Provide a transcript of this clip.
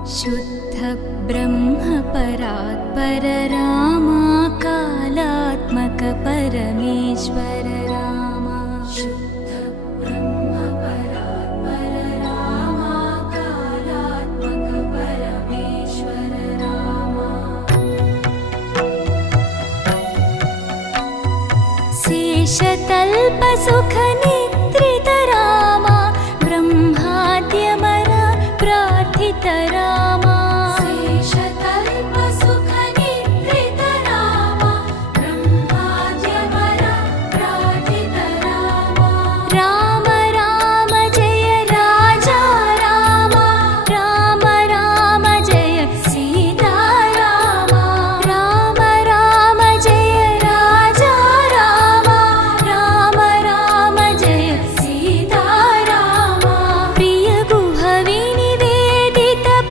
शुद्ध ब्रह्म परात्पर रामा कालात्मक परमेश्वर रामा शुद्ध ब्रह्म परात्पर रामा कालात्मक परमेश्वर रामा शेषतल्प सुख निद्रित रामा ब्रह्माद्यमर प्रार्थित रामा